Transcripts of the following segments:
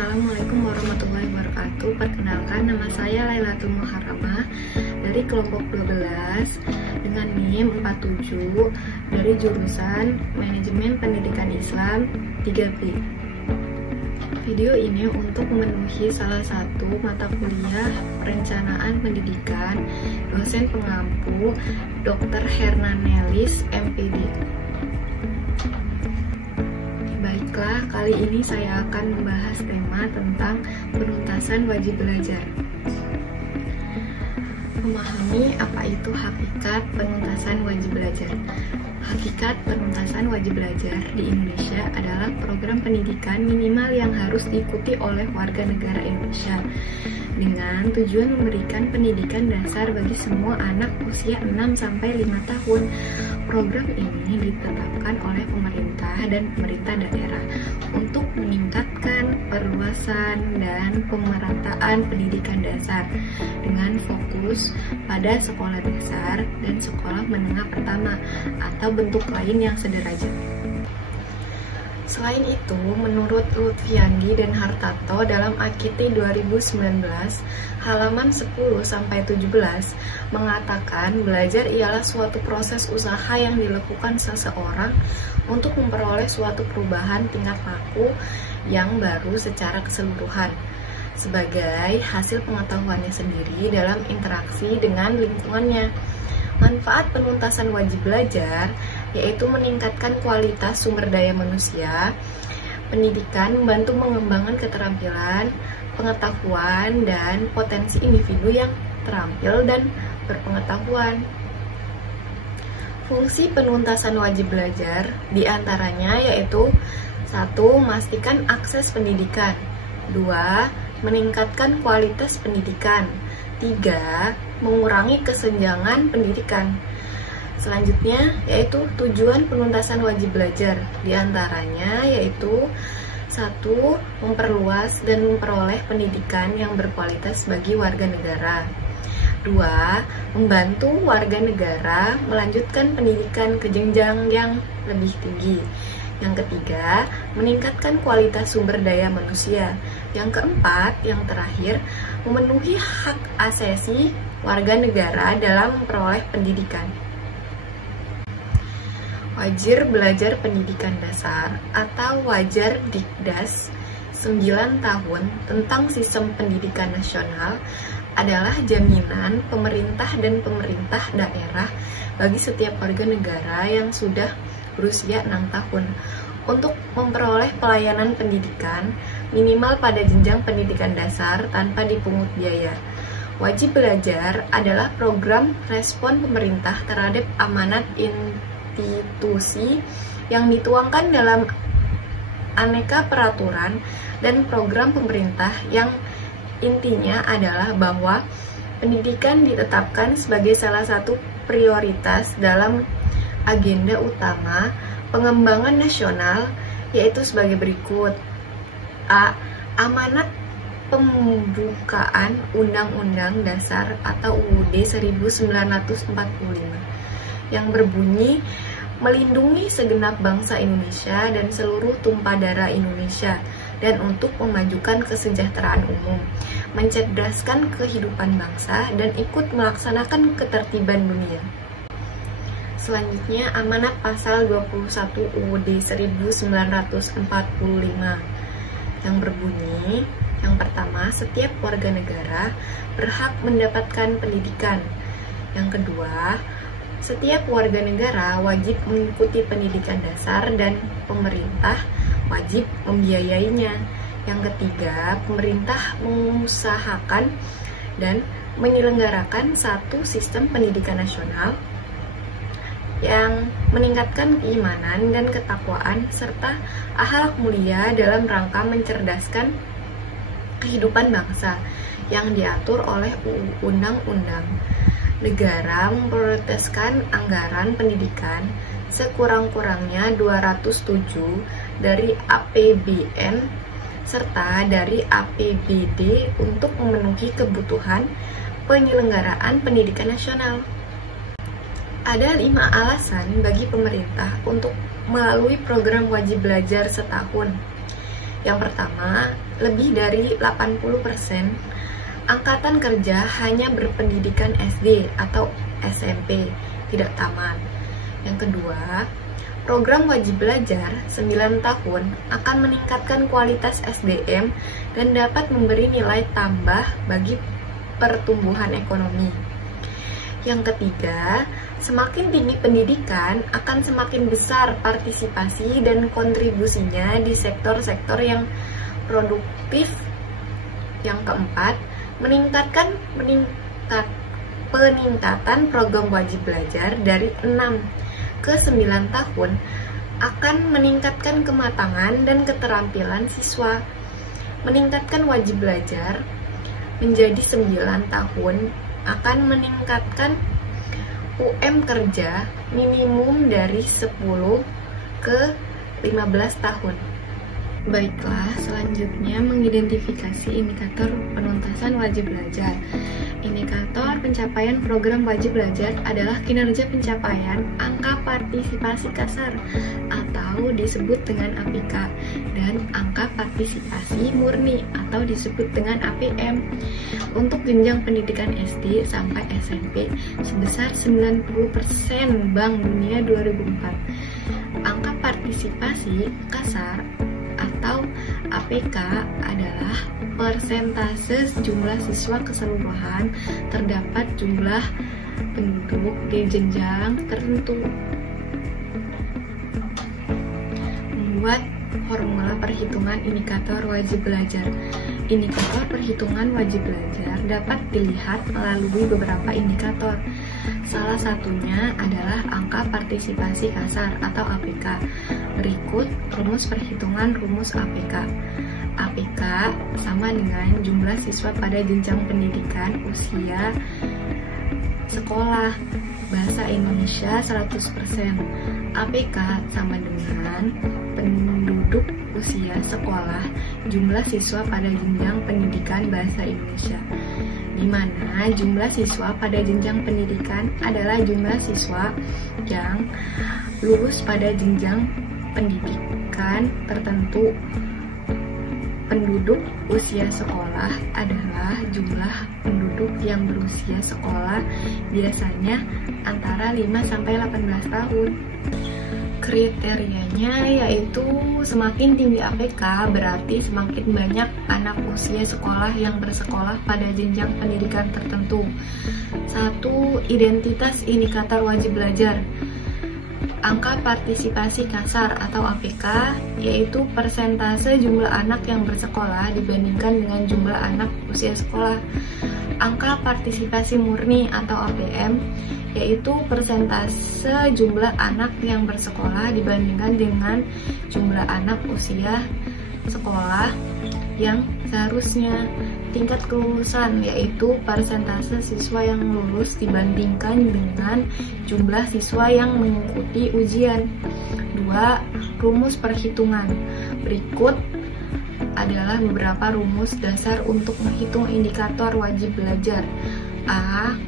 Assalamualaikum warahmatullahi wabarakatuh. Perkenalkan, nama saya Lailatul Muharramah dari kelompok 12 dengan NIM 47 dari jurusan Manajemen Pendidikan Islam 3B. Video ini untuk memenuhi salah satu mata kuliah perencanaan pendidikan dosen pengampu Dr. Hernanelis, MPD. Baiklah, kali ini saya akan membahas tema tentang penuntasan wajib belajar. Memahami apa itu hakikat penuntasan wajib belajar. Hakikat penuntasan wajib belajar di Indonesia adalah program pendidikan minimal yang harus diikuti oleh warga negara Indonesia dengan tujuan memberikan pendidikan dasar bagi semua anak usia 6-5 tahun. Program ini ditetapkan oleh pemerintah dan pemerintah daerah untuk meningkatkan perluasan dan pemerataan pendidikan dasar dengan fokus pada sekolah dasar dan sekolah menengah pertama atau bentuk lain yang sederajat. Selain itu, menurut Lutfiandi dan Hartarto dalam AKT 2019 halaman 10-17 mengatakan belajar ialah suatu proses usaha yang dilakukan seseorang untuk memperoleh suatu perubahan tingkat laku yang baru secara keseluruhan sebagai hasil pengetahuannya sendiri dalam interaksi dengan lingkungannya. Manfaat penuntasan wajib belajar yaitu meningkatkan kualitas sumber daya manusia. Pendidikan membantu mengembangkan keterampilan, pengetahuan, dan potensi individu yang terampil dan berpengetahuan. Fungsi penuntasan wajib belajar diantaranya yaitu 1. Memastikan akses pendidikan. 2. Meningkatkan kualitas pendidikan. 3. Mengurangi kesenjangan pendidikan. Selanjutnya yaitu tujuan penuntasan wajib belajar. Di antaranya yaitu 1. Memperluas dan memperoleh pendidikan yang berkualitas bagi warga negara. 2. Membantu warga negara melanjutkan pendidikan ke jenjang yang lebih tinggi. Yang ketiga, meningkatkan kualitas sumber daya manusia. Yang keempat, yang terakhir, memenuhi hak asasi warga negara dalam memperoleh pendidikan. Wajib belajar pendidikan dasar atau Wajar Dikdas 9 tahun tentang sistem pendidikan nasional adalah jaminan pemerintah dan pemerintah daerah bagi setiap warga negara yang sudah berusia 6 tahun untuk memperoleh pelayanan pendidikan minimal pada jenjang pendidikan dasar tanpa dipungut biaya. Wajib belajar adalah program respon pemerintah terhadap amanat institusi yang dituangkan dalam aneka peraturan dan program pemerintah yang intinya adalah bahwa pendidikan ditetapkan sebagai salah satu prioritas dalam agenda utama pengembangan nasional, yaitu sebagai berikut. A. Amanat Pembukaan Undang-Undang Dasar atau UUD 1945 yang berbunyi melindungi segenap bangsa Indonesia dan seluruh tumpah darah Indonesia dan untuk memajukan kesejahteraan umum, mencerdaskan kehidupan bangsa dan ikut melaksanakan ketertiban dunia. Selanjutnya, amanat pasal 21 UUD 1945 yang berbunyi, yang pertama, setiap warga negara berhak mendapatkan pendidikan. Yang kedua, setiap warga negara wajib mengikuti pendidikan dasar dan pemerintah wajib membiayainya. Yang ketiga, pemerintah mengusahakan dan menyelenggarakan satu sistem pendidikan nasional yang meningkatkan keimanan dan ketakwaan serta akhlak mulia dalam rangka mencerdaskan kehidupan bangsa yang diatur oleh undang-undang. Negara memprioritaskan anggaran pendidikan sekurang-kurangnya 207 dari APBN serta dari APBD untuk memenuhi kebutuhan penyelenggaraan pendidikan nasional. Ada 5 alasan bagi pemerintah untuk melalui program wajib belajar setahun. Yang pertama, lebih dari 80% angkatan kerja hanya berpendidikan SD atau SMP, tidak tamat. Yang kedua, program wajib belajar 9 tahun akan meningkatkan kualitas SDM dan dapat memberi nilai tambah bagi pertumbuhan ekonomi. Yang ketiga, semakin tinggi pendidikan akan semakin besar partisipasi dan kontribusinya di sektor-sektor yang produktif. Yang keempat, peningkatan program wajib belajar dari 6 ke 9 tahun akan meningkatkan kematangan dan keterampilan siswa. Meningkatkan wajib belajar menjadi 9 tahun akan meningkatkan UM kerja minimum dari 10 ke 15 tahun. Baiklah, selanjutnya mengidentifikasi indikator penuntasan wajib belajar. Indikator pencapaian program wajib belajar adalah kinerja pencapaian angka partisipasi kasar atau disebut dengan APK dan angka partisipasi murni atau disebut dengan APM untuk jenjang pendidikan SD sampai SMP sebesar 90% Bank Dunia 2004. Angka partisipasi kasar atau APK adalah persentase jumlah siswa keseluruhan terdapat jumlah penduduk di jenjang tertentu. Membuat formula perhitungan indikator wajib belajar. Indikator perhitungan wajib belajar dapat dilihat melalui beberapa indikator. Salah satunya adalah angka partisipasi kasar atau APK. Berikut rumus perhitungan rumus APK. APK sama dengan jumlah siswa pada jenjang pendidikan usia sekolah bahasa Indonesia 100%. APK sama dengan penduduk usia sekolah jumlah siswa pada jenjang pendidikan bahasa Indonesia, di mana jumlah siswa pada jenjang pendidikan adalah jumlah siswa yang lulus pada jenjang pendidikan tertentu. Penduduk usia sekolah adalah jumlah penduduk yang berusia sekolah biasanya antara 5-18 tahun. Kriterianya yaitu semakin tinggi APK berarti semakin banyak anak usia sekolah yang bersekolah pada jenjang pendidikan tertentu. 1. Identitas indikator wajib belajar. Angka partisipasi kasar atau APK yaitu persentase jumlah anak yang bersekolah dibandingkan dengan jumlah anak usia sekolah. Angka partisipasi murni atau APM yaitu persentase jumlah anak yang bersekolah dibandingkan dengan jumlah anak usia sekolah yang seharusnya. Tingkat kelulusan yaitu persentase siswa yang lulus dibandingkan dengan jumlah siswa yang mengikuti ujian. 2. Rumus perhitungan. Berikut adalah beberapa rumus dasar untuk menghitung indikator wajib belajar. A.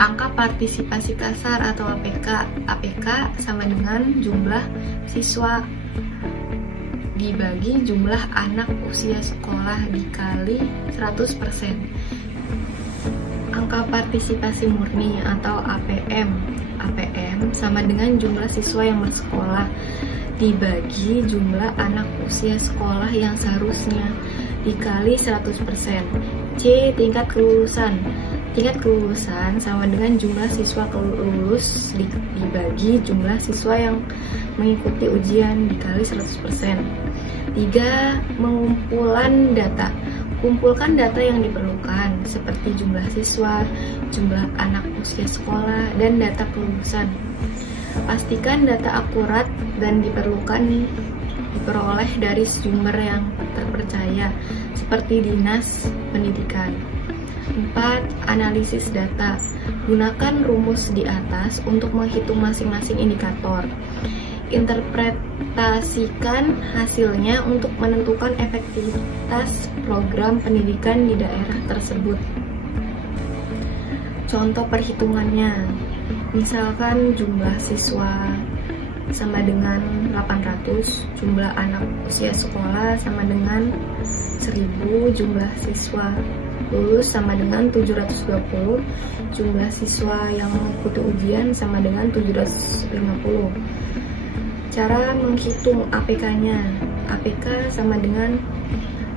Angka partisipasi kasar atau APK. APK sama dengan jumlah siswa dibagi jumlah anak usia sekolah dikali 100%. Angka partisipasi murni atau APM. APM sama dengan jumlah siswa yang bersekolah dibagi jumlah anak usia sekolah yang seharusnya dikali 100%. C. Tingkat kelulusan. Tingkat kelulusan sama dengan jumlah siswa lulus dibagi jumlah siswa yang mengikuti ujian dikali 100%. 3. Pengumpulan data. Kumpulkan data yang diperlukan seperti jumlah siswa, jumlah anak usia sekolah, dan data kelulusan. Pastikan data akurat dan diperoleh dari sumber yang terpercaya seperti Dinas Pendidikan. 4. Analisis data. Gunakan rumus di atas untuk menghitung masing-masing indikator. Interpretasikan hasilnya untuk menentukan efektivitas program pendidikan di daerah tersebut. Contoh perhitungannya, misalkan jumlah siswa sama dengan 800, jumlah anak usia sekolah sama dengan 1000, jumlah siswa lulus sama dengan 720, jumlah siswa yang mengikuti ujian sama dengan 750. Cara menghitung APK-nya, APK sama dengan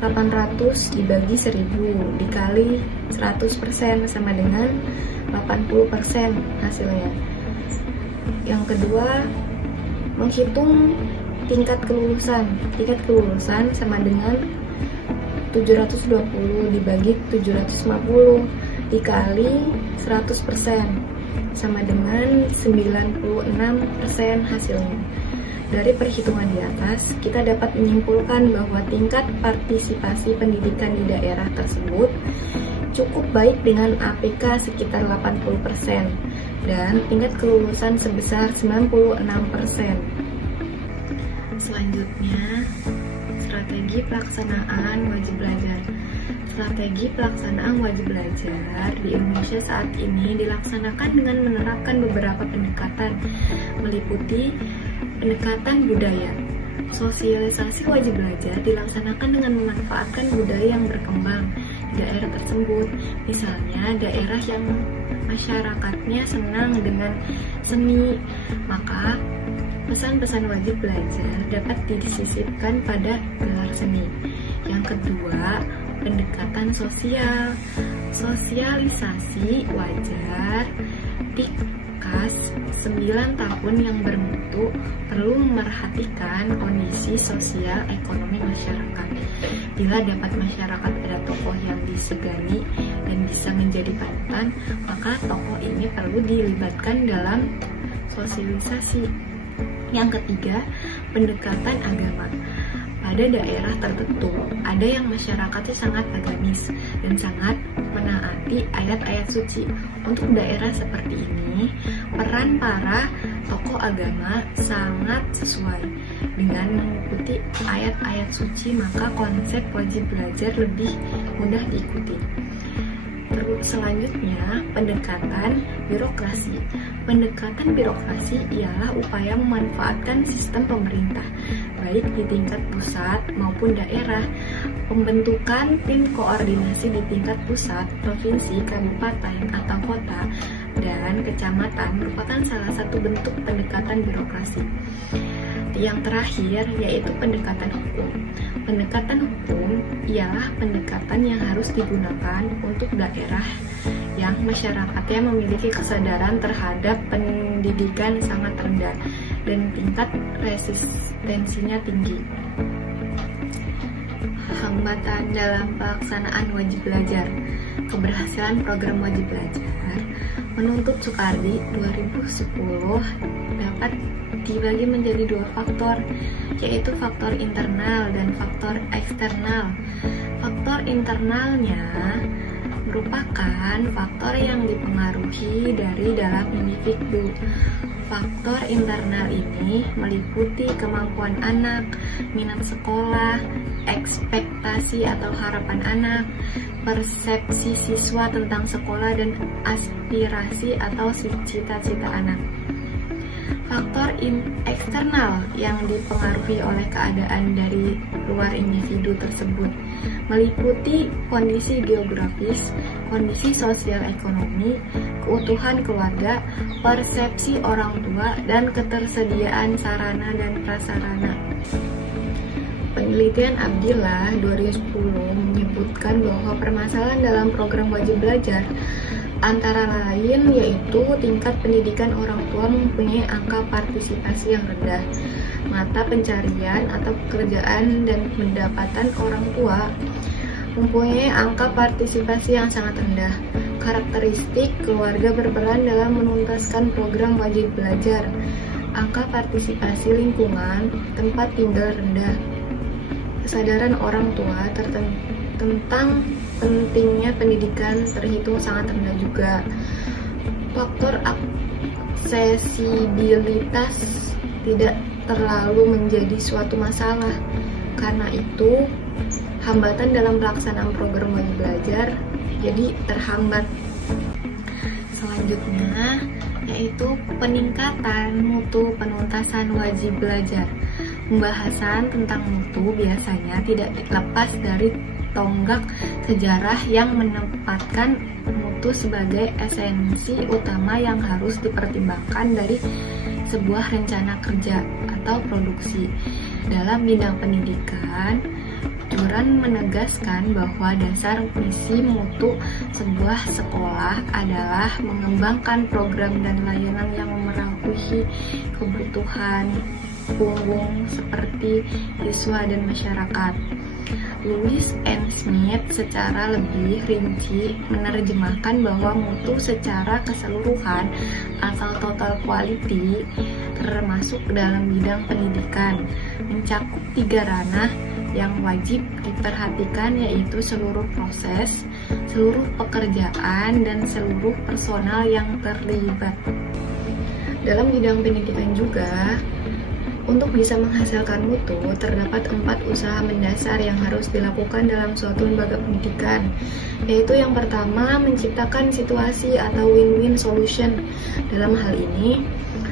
800 dibagi 1000 dikali 100% sama dengan 80% hasilnya. Yang kedua, menghitung tingkat kelulusan. Tingkat kelulusan sama dengan 720 dibagi 750 dikali 100% sama dengan 96% hasilnya. Dari perhitungan di atas, kita dapat menyimpulkan bahwa tingkat partisipasi pendidikan di daerah tersebut cukup baik dengan APK sekitar 80% dan tingkat kelulusan sebesar 96%. Selanjutnya, strategi pelaksanaan wajib belajar. Strategi pelaksanaan wajib belajar di Indonesia saat ini dilaksanakan dengan menerapkan beberapa pendekatan, meliputi pendekatan budaya. Sosialisasi wajib belajar dilaksanakan dengan memanfaatkan budaya yang berkembang di daerah tersebut. Misalnya daerah yang masyarakatnya senang dengan seni, maka pesan-pesan wajib belajar dapat disisipkan pada gelar seni. Yang kedua, pendekatan sosial. Sosialisasi wajar Kas 9 tahun yang bermutu perlu memerhatikan kondisi sosial ekonomi masyarakat. Bila dapat masyarakat ada tokoh yang disegani dan bisa menjadi panutan, maka tokoh ini perlu dilibatkan dalam sosialisasi. Yang ketiga, pendekatan agama. Pada daerah tertentu, ada yang masyarakatnya sangat agamis dan sangat menaati ayat-ayat suci. Untuk daerah seperti ini, peran para tokoh agama sangat sesuai dengan mengikuti ayat-ayat suci, maka konsep wajib belajar lebih mudah diikuti. Selanjutnya, pendekatan birokrasi. Pendekatan birokrasi ialah upaya memanfaatkan sistem pemerintah, baik di tingkat pusat maupun daerah. Pembentukan tim koordinasi di tingkat pusat, provinsi, kabupaten, atau kota, dan kecamatan merupakan salah satu bentuk pendekatan birokrasi. Yang terakhir yaitu pendekatan hukum. Pendekatan hukum ialah pendekatan yang harus digunakan untuk daerah yang masyarakatnya memiliki kesadaran terhadap pendidikan sangat rendah dan tingkat resistensinya tinggi. Hambatan dalam pelaksanaan wajib belajar. Keberhasilan program wajib belajar menuntut Soekardi 2010 dapat dibagi menjadi dua faktor, yaitu faktor internal dan faktor eksternal. Faktor internalnya merupakan faktor yang dipengaruhi dari dalam individu. Faktor internal ini meliputi kemampuan anak, minat sekolah, ekspektasi atau harapan anak, persepsi siswa tentang sekolah, dan aspirasi atau cita-cita anak. Faktor eksternal yang dipengaruhi oleh keadaan dari luar individu tersebut meliputi kondisi geografis, kondisi sosial ekonomi, keutuhan keluarga, persepsi orang tua, dan ketersediaan sarana dan prasarana. Penelitian Abdillah 2010 menyebutkan bahwa permasalahan dalam program wajib belajar antara lain yaitu tingkat pendidikan orang tua mempunyai angka partisipasi yang rendah, mata pencarian atau pekerjaan dan pendapatan orang tua mempunyai angka partisipasi yang sangat rendah. Karakteristik keluarga berperan dalam menuntaskan program wajib belajar. Angka partisipasi lingkungan tempat tinggal rendah. Kesadaran orang tua tentang pentingnya pendidikan terhitung sangat rendah juga. Faktor aksesibilitas tidak terlalu menjadi suatu masalah. Karena itu, hambatan dalam pelaksanaan program wajib belajar jadi terhambat. Selanjutnya yaitu peningkatan mutu penuntasan wajib belajar. Pembahasan tentang mutu biasanya tidak lepas dari tonggak sejarah yang menempatkan mutu sebagai esensi utama yang harus dipertimbangkan dari sebuah rencana kerja atau produksi. Dalam bidang pendidikan, Juran menegaskan bahwa dasar misi mutu sebuah sekolah adalah mengembangkan program dan layanan yang memenuhi kebutuhan umum seperti siswa dan masyarakat. Lewis and Smith secara lebih rinci menerjemahkan bahwa mutu secara keseluruhan atau total quality termasuk dalam bidang pendidikan mencakup 3 ranah yang wajib diperhatikan, yaitu seluruh proses, seluruh pekerjaan, dan seluruh personal yang terlibat. Dalam bidang pendidikan juga, untuk bisa menghasilkan mutu, terdapat 4 usaha mendasar yang harus dilakukan dalam suatu lembaga pendidikan, yaitu yang pertama, menciptakan situasi atau win-win solution. Dalam hal ini,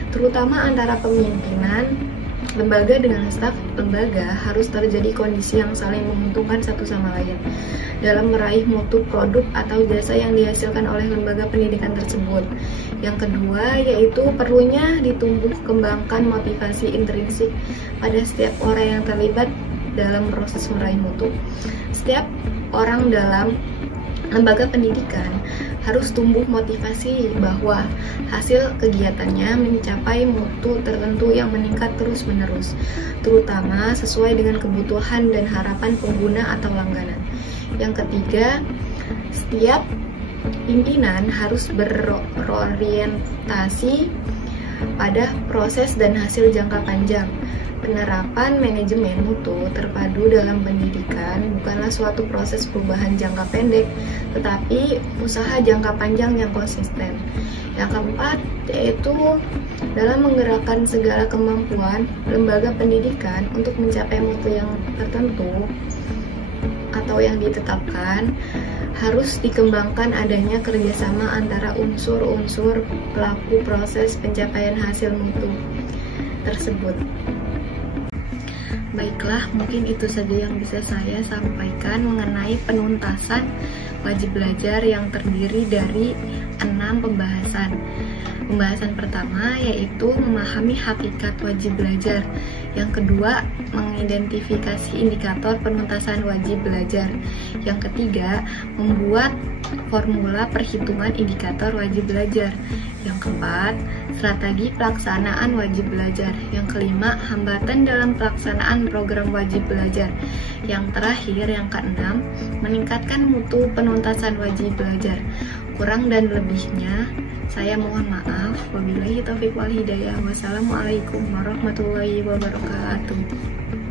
terutama antara pemimpinan lembaga dengan staf lembaga, harus terjadi kondisi yang saling menguntungkan satu sama lain dalam meraih mutu produk atau jasa yang dihasilkan oleh lembaga pendidikan tersebut. Yang kedua, yaitu perlunya ditumbuh kembangkan motivasi intrinsik pada setiap orang yang terlibat dalam proses meraih mutu. Setiap orang dalam lembaga pendidikan harus tumbuh motivasi bahwa hasil kegiatannya mencapai mutu tertentu yang meningkat terus-menerus, terutama sesuai dengan kebutuhan dan harapan pengguna atau langganan. Yang ketiga, setiap pimpinan harus berorientasi pada proses dan hasil jangka panjang. Penerapan manajemen mutu terpadu dalam pendidikan bukanlah suatu proses perubahan jangka pendek, tetapi usaha jangka panjang yang konsisten. Yang keempat, yaitu dalam menggerakkan segala kemampuan lembaga pendidikan untuk mencapai mutu yang tertentu atau yang ditetapkan, harus dikembangkan adanya kerjasama antara unsur-unsur pelaku proses pencapaian hasil mutu tersebut. Baiklah, mungkin itu saja yang bisa saya sampaikan mengenai penuntasan wajib belajar yang terdiri dari 6 pembahasan. Pembahasan pertama yaitu memahami hakikat wajib belajar. Yang kedua, mengidentifikasi indikator penuntasan wajib belajar. Yang ketiga, membuat formula perhitungan indikator wajib belajar. Yang keempat, strategi pelaksanaan wajib belajar. Yang kelima, hambatan dalam pelaksanaan program wajib belajar. Yang terakhir, yang keenam, meningkatkan mutu penuntasan wajib belajar. Kurang dan lebihnya saya mohon maaf. Wabillahi taufiq wal hidayah. Wassalamualaikum warahmatullahi wabarakatuh.